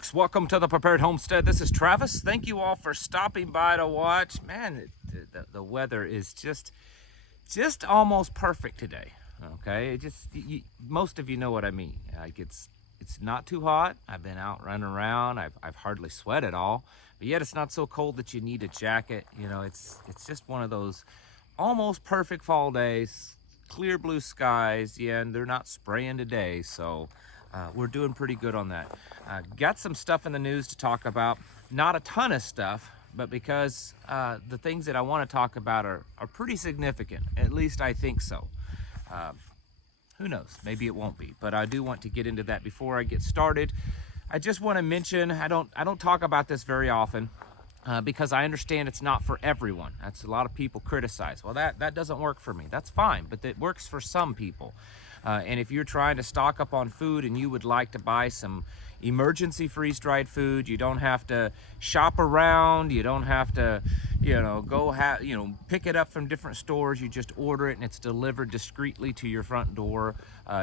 folks, welcome to the Prepared Homestead. This is Travis. Thank you all for stopping by to watch. Man, the weather is just almost perfect today. Okay, most of you know what I mean. Like it's not too hot. I've been out running around. I've hardly sweat at all, but yet it's not so cold that you need a jacket. You know, it's just one of those almost perfect fall days. Clear blue skies. Yeah, and they're not spraying today, so we're doing pretty good on that. Got some stuff in the news to talk about. Not a ton of stuff, but because the things that I want to talk about are pretty significant. At least I think so. Who knows? Maybe it won't be, but I do want to get into that before I get started. I just want to mention, I don't talk about this very often because I understand it's not for everyone. That's a lot of people criticize. Well, that doesn't work for me. That's fine, but it works for some people. And if you're trying to stock up on food and you would like to buy some emergency freeze-dried food, you don't have to shop around, you don't have to, pick it up from different stores. You just order it and it's delivered discreetly to your front door.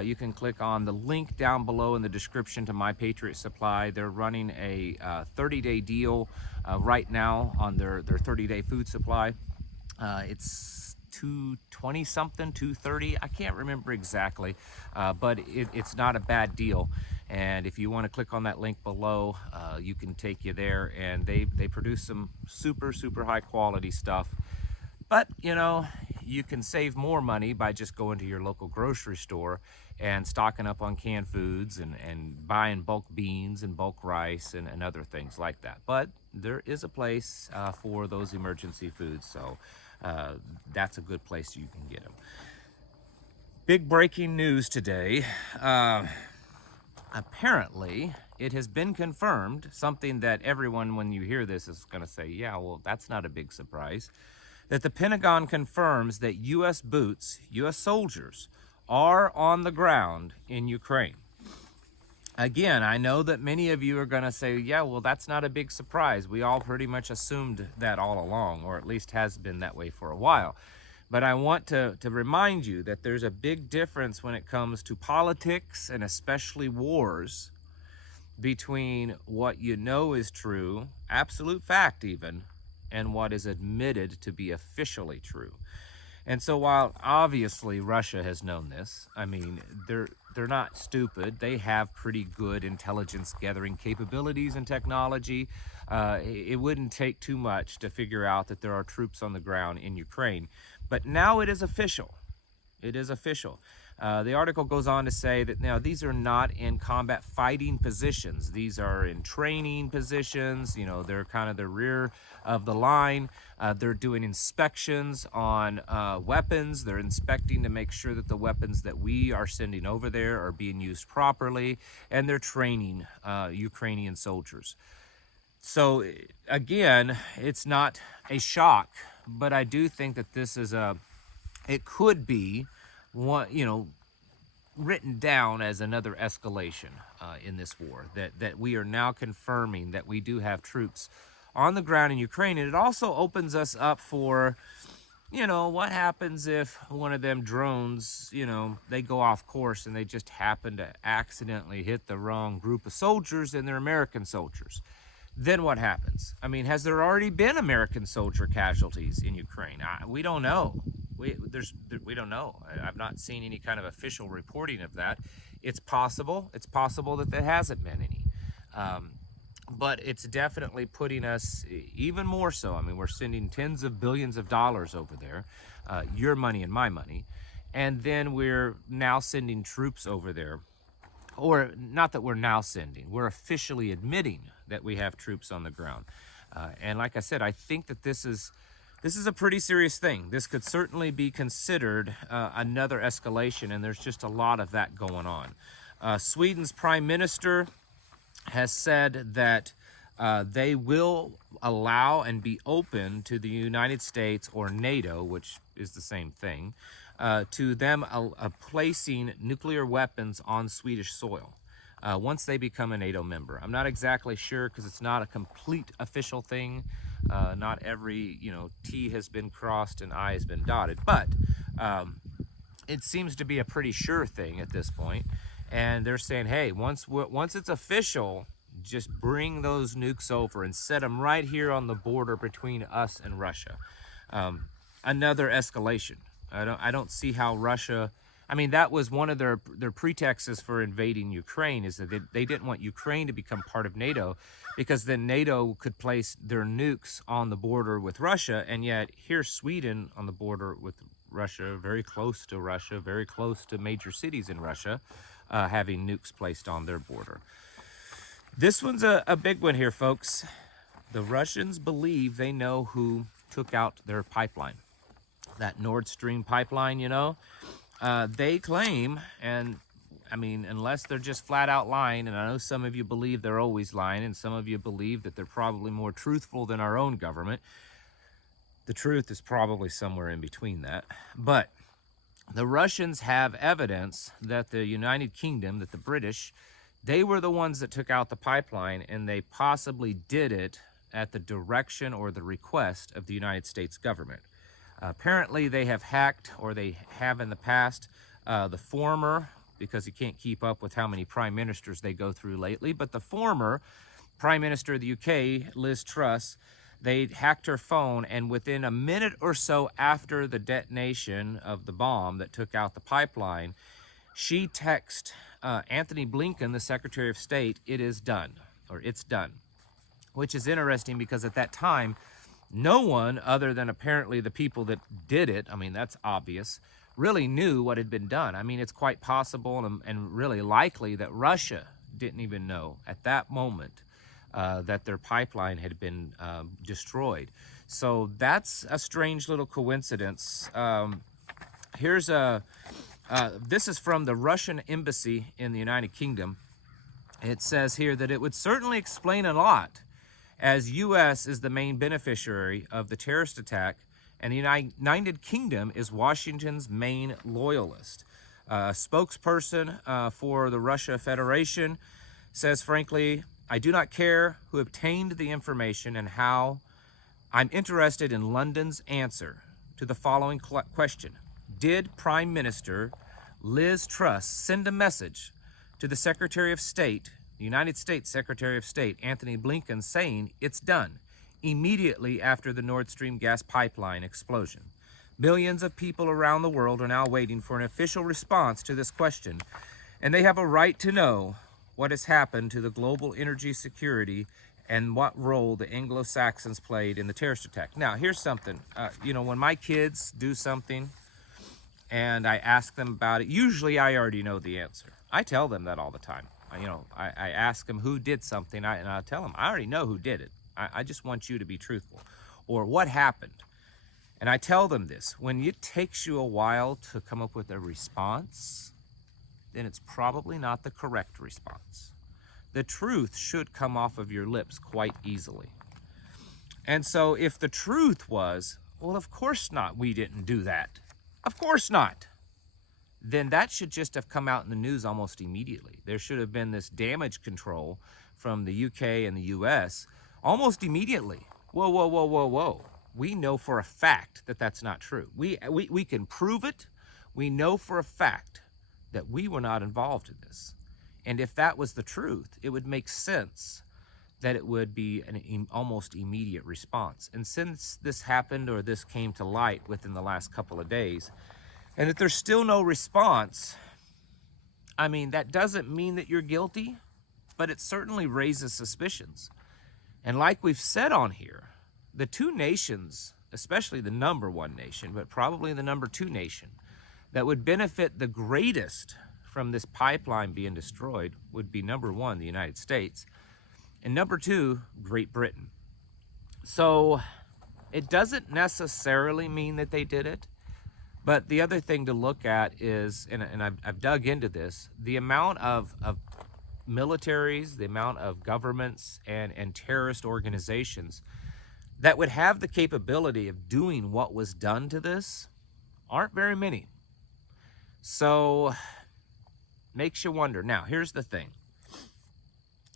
You can click on the link down below in the description to My Patriot Supply. They're running a 30-day deal right now on their 30-day food supply. It's $220 something, $230, I can't remember exactly, but it's not a bad deal. And if you want to click on that link below, you can take you there, and they produce some super high quality stuff. But you can save more money by just going to your local grocery store and stocking up on canned foods and buying bulk beans and bulk rice and other things like that. But there is a place for those emergency foods, so that's a good place you can get them. Big breaking news today. Apparently, it has been confirmed, something that everyone, when you hear this, is going to say, yeah, well, that's not a big surprise, that the Pentagon confirms that U.S. boots, U.S. soldiers, are on the ground in Ukraine. Again, I know that many of you are going to say, yeah, well, that's not a big surprise. We all pretty much assumed that all along, or at least has been that way for a while. But I want to remind you that there's a big difference when it comes to politics, and especially wars, between what you know is true, absolute fact even, and what is admitted to be officially true. And so while obviously Russia has known this, I mean, they're not stupid. They have pretty good intelligence gathering capabilities and technology. It wouldn't take too much to figure out that there are troops on the ground in Ukraine. But now it is official. It is official. The article goes on to say that now these are not in combat fighting positions. These are in training positions. They're kind of the rear of the line. They're doing inspections on weapons. They're inspecting to make sure that the weapons that we are sending over there are being used properly. And they're training Ukrainian soldiers. So again, it's not a shock, but I do think that this is it could be one, written down as another escalation in this war, that we are now confirming that we do have troops on the ground in Ukraine. And it also opens us up for, what happens if one of them drones, they go off course and they just happen to accidentally hit the wrong group of soldiers and they're American soldiers. Then what happens? I mean, has there already been American soldier casualties in Ukraine? We don't know. We don't know. I've not seen any kind of official reporting of that. It's possible. It's possible that there hasn't been any. But it's definitely putting us even more so. I mean, we're sending tens of billions of dollars over there, your money and my money, and then we're now sending troops over there. Or not that we're now sending, we're officially admitting that we have troops on the ground. And like I said, I think that this is a pretty serious thing. This could certainly be considered another escalation, and there's just a lot of that going on. Sweden's prime minister has said that they will allow and be open to the United States or NATO, which is the same thing, to them placing nuclear weapons on Swedish soil once they become a NATO member. I'm not exactly sure because it's not a complete official thing. Not every T has been crossed and I has been dotted, but it seems to be a pretty sure thing at this point. And they're saying, hey, once it's official, just bring those nukes over and set them right here on the border between us and Russia. Another escalation. I don't see how Russia, I mean, that was one of their pretexts for invading Ukraine, is that they didn't want Ukraine to become part of NATO, because then NATO could place their nukes on the border with Russia, and yet here's Sweden on the border with Russia, very close to Russia, very close to major cities in Russia, having nukes placed on their border. This one's a big one here, folks. The Russians believe they know who took out their pipeline. That Nord Stream pipeline, you know, they claim, and I mean, unless they're just flat out lying, and I know some of you believe they're always lying, and some of you believe that they're probably more truthful than our own government. The truth is probably somewhere in between that. But the Russians have evidence that the United Kingdom, that the British, they were the ones that took out the pipeline, and they possibly did it at the direction or the request of the United States government. Apparently they have hacked, or they have in the past, the former, because you can't keep up with how many prime ministers they go through lately, but the former Prime Minister of the UK, Liz Truss, they hacked her phone, and within a minute or so after the detonation of the bomb that took out the pipeline, she texted Anthony Blinken, the Secretary of State, "It is done," or "It's done," which is interesting because at that time, no one other than apparently the people that did it, I mean, that's obvious, really knew what had been done. I mean, it's quite possible and really likely that Russia didn't even know at that moment that their pipeline had been destroyed. So that's a strange little coincidence. This is from the Russian embassy in the United Kingdom. It says here that it would certainly explain a lot, as U.S. is the main beneficiary of the terrorist attack, and the United Kingdom is Washington's main loyalist. A spokesperson for the Russia Federation says, frankly, "I do not care who obtained the information and how. I'm interested in London's answer to the following question. Did Prime Minister Liz Truss send a message to the Secretary of State, the United States Secretary of State, Anthony Blinken, saying it's done immediately after the Nord Stream gas pipeline explosion? Millions of people around the world are now waiting for an official response to this question, and they have a right to know what has happened to the global energy security and what role the Anglo-Saxons played in the terrorist attack." Now, here's something. You know, when my kids do something and I ask them about it, usually I already know the answer. I tell them that all the time. I ask them who did something, and I tell them, I already know who did it. I just want you to be truthful. Or what happened. And I tell them this. When it takes you a while to come up with a response, then it's probably not the correct response. The truth should come off of your lips quite easily. And so if the truth was, well, of course not, we didn't do that, of course not, then that should just have come out in the news almost immediately. There should have been this damage control from the UK and the US almost immediately. Whoa, whoa, whoa, whoa, whoa. We know for a fact that that's not true. We can prove it. We know for a fact that we were not involved in this. And if that was the truth, it would make sense that it would be an almost immediate response. And since this happened, or this came to light within the last couple of days, and that there's still no response, I mean, that doesn't mean that you're guilty, but it certainly raises suspicions. And like we've said on here, the two nations, especially the number one nation, but probably the number two nation, that would benefit the greatest from this pipeline being destroyed would be, number one, the United States, and number two, Great Britain. So it doesn't necessarily mean that they did it, but the other thing to look at is, and I've dug into this, the amount of militaries, the amount of governments and terrorist organizations that would have the capability of doing what was done to this aren't very many. So makes you wonder. Now, here's the thing.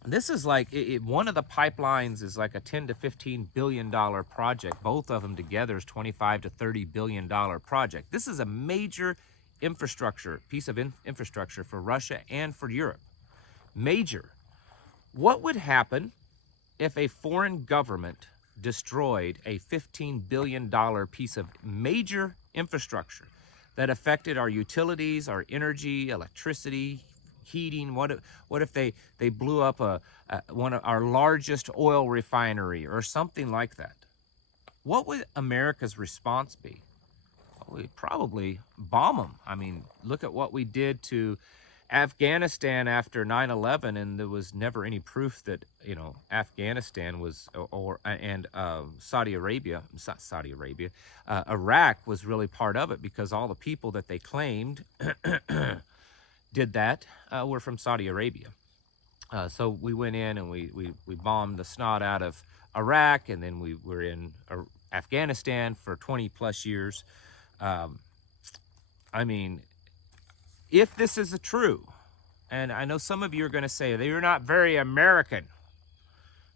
This is like, one of the pipelines is like a $10 to $15 billion project. Both of them together is $25 to $30 billion project. This is a major piece of infrastructure for Russia and for Europe. Major. What would happen if a foreign government destroyed a $15 billion piece of major infrastructure that affected our utilities, our energy, electricity, heating? What if they blew up one of our largest oil refinery or something like that? What would America's response be? Well, we'd probably bomb them. I mean, look at what we did to Afghanistan after 9/11, and there was never any proof that, you know, Afghanistan was, and Saudi Arabia, not Saudi Arabia, Iraq was really part of it, because all the people that they claimed did that were from Saudi Arabia. So we went in and we bombed the snot out of Iraq, and then we were in Afghanistan for 20 plus years. I mean, if this is true, and I know some of you are going to say, you're not very American.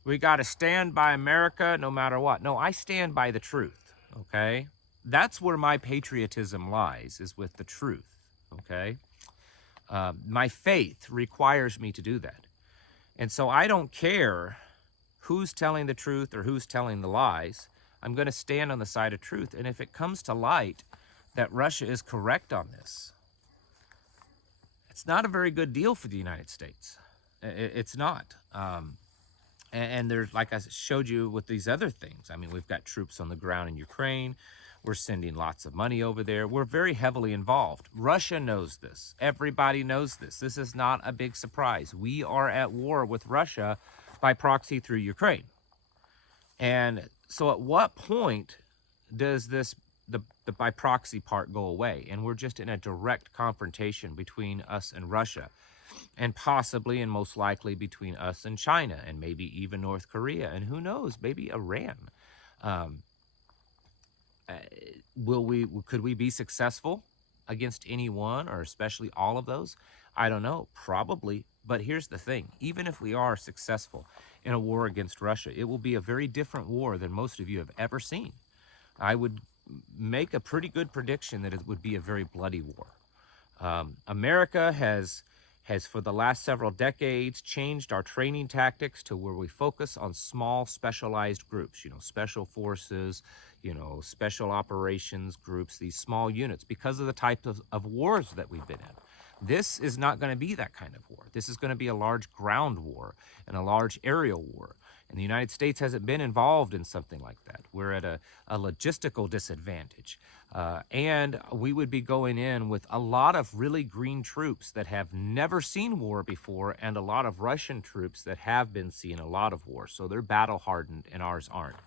We got to stand by America no matter what. No, I stand by the truth, okay? That's where my patriotism lies, is with the truth, okay? My faith requires me to do that. And so I don't care who's telling the truth or who's telling the lies. I'm going to stand on the side of truth. And if it comes to light that Russia is correct on this, it's not a very good deal for the United States. It's not. And there's, like I showed you with these other things, I mean, we've got troops on the ground in Ukraine. We're sending lots of money over there. We're very heavily involved. Russia knows this. Everybody knows this. This is not a big surprise. We are at war with Russia by proxy through Ukraine. And so at what point does the by proxy part go away, and we're just in a direct confrontation between us and Russia, and possibly and most likely between us and China, and maybe even North Korea, and who knows, maybe Iran? Could we be successful against any one, or especially all of those? I don't know, probably. But here's the thing, even if we are successful in a war against Russia, it will be a very different war than most of you have ever seen. I would make a pretty good prediction that it would be a very bloody war. America has for the last several decades changed our training tactics to where we focus on small specialized groups, you know, special forces, you know, special operations groups, these small units, because of the type of wars that we've been in. This is not going to be that kind of war. This is going to be a large ground war and a large aerial war. And the United States hasn't been involved in something like that. We're at a logistical disadvantage. And we would be going in with a lot of really green troops that have never seen war before, and a lot of Russian troops that have been seeing a lot of war. So they're battle hardened and ours aren't.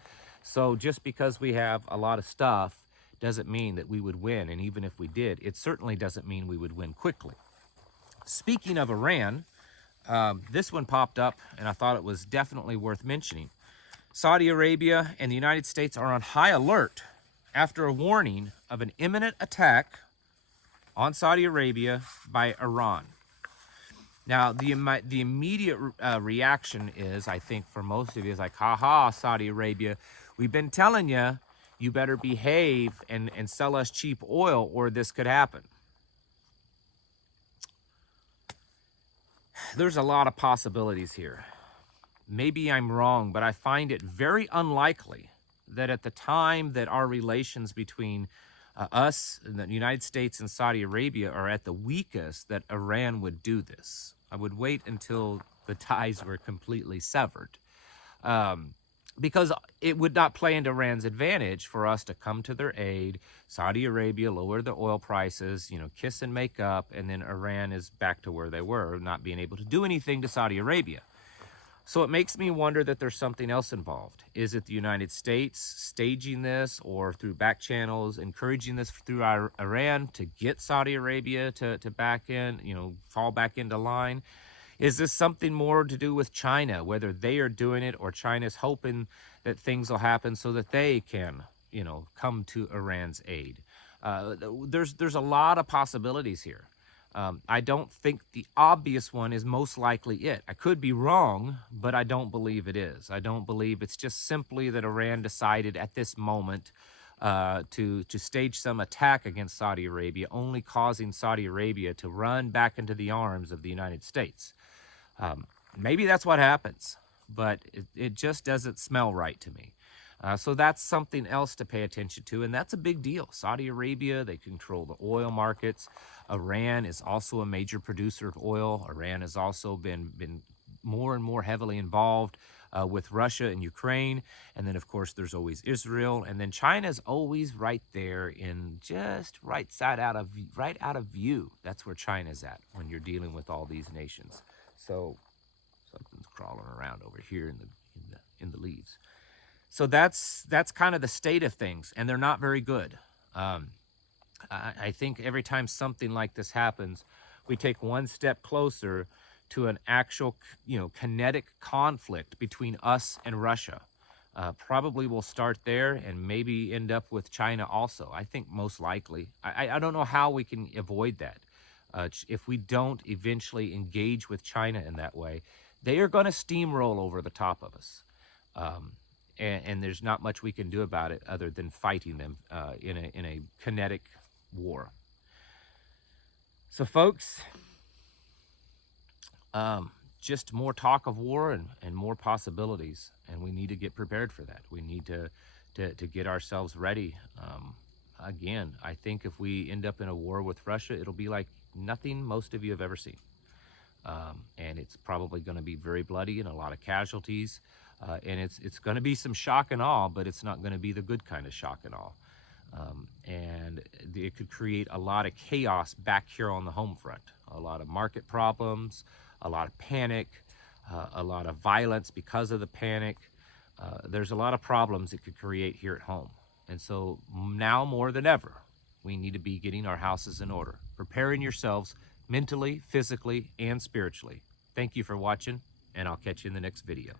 So just because we have a lot of stuff doesn't mean that we would win. And even if we did, it certainly doesn't mean we would win quickly. Speaking of Iran, this one popped up, and I thought it was definitely worth mentioning. Saudi Arabia and the United States are on high alert after a warning of an imminent attack on Saudi Arabia by Iran. Now, the immediate reaction is, I think, for most of you, is like, ha, Saudi Arabia, we've been telling you, you better behave and sell us cheap oil, or this could happen. There's a lot of possibilities here. Maybe I'm wrong, but I find it very unlikely that at the time that our relations between us, the United States and Saudi Arabia, are at the weakest, that Iran would do this. I would wait until the ties were completely severed. Because it would not play into Iran's advantage for us to come to their aid, Saudi Arabia lower the oil prices, you know, kiss and make up, and then Iran is back to where they were, not being able to do anything to Saudi Arabia. So it makes me wonder that there's something else involved. Is it the United States staging this, or through back channels, encouraging this through Iran to get Saudi Arabia to back in, you know, fall back into line? Is this something more to do with China, whether they are doing it or China's hoping that things will happen so that they can, you know, come to Iran's aid? There's a lot of possibilities here. I don't think the obvious one is most likely it. I could be wrong, but I don't believe it is. I don't believe it's just simply that Iran decided at this moment to stage some attack against Saudi Arabia, only causing Saudi Arabia to run back into the arms of the United States. maybe that's what happens, but it just doesn't smell right to me. So that's something else to pay attention to, and that's a big deal. Saudi Arabia, they control the oil markets. Iran is also a major producer of oil. Iran has also been more and more heavily involved with Russia and Ukraine. And then, of course, there's always Israel. And then China's always right there in just right out of view. That's where China's at when you're dealing with all these nations. So something's crawling around over here in the leaves. So that's kind of the state of things, and they're not very good. I think every time something like this happens, we take one step closer to an actual, kinetic conflict between us and Russia. Probably we'll start there and maybe end up with China also. I think most likely. I don't know how we can avoid that. If we don't eventually engage with China in that way, they are going to steamroll over the top of us. And there's not much we can do about it other than fighting them in a kinetic war. So, folks, just more talk of war and more possibilities, and we need to get prepared for that. We need to get ourselves ready. Again, I think if we end up in a war with Russia, it'll be like nothing most of you have ever seen. And it's probably going to be very bloody and a lot of casualties. And it's going to be some shock and awe, but it's not going to be the good kind of shock and awe. And it could create a lot of chaos back here on the home front. A lot of market problems, a lot of panic, a lot of violence because of the panic. There's a lot of problems it could create here at home. And so now more than ever, we need to be getting our houses in order, preparing yourselves mentally, physically, and spiritually. Thank you for watching, and I'll catch you in the next video.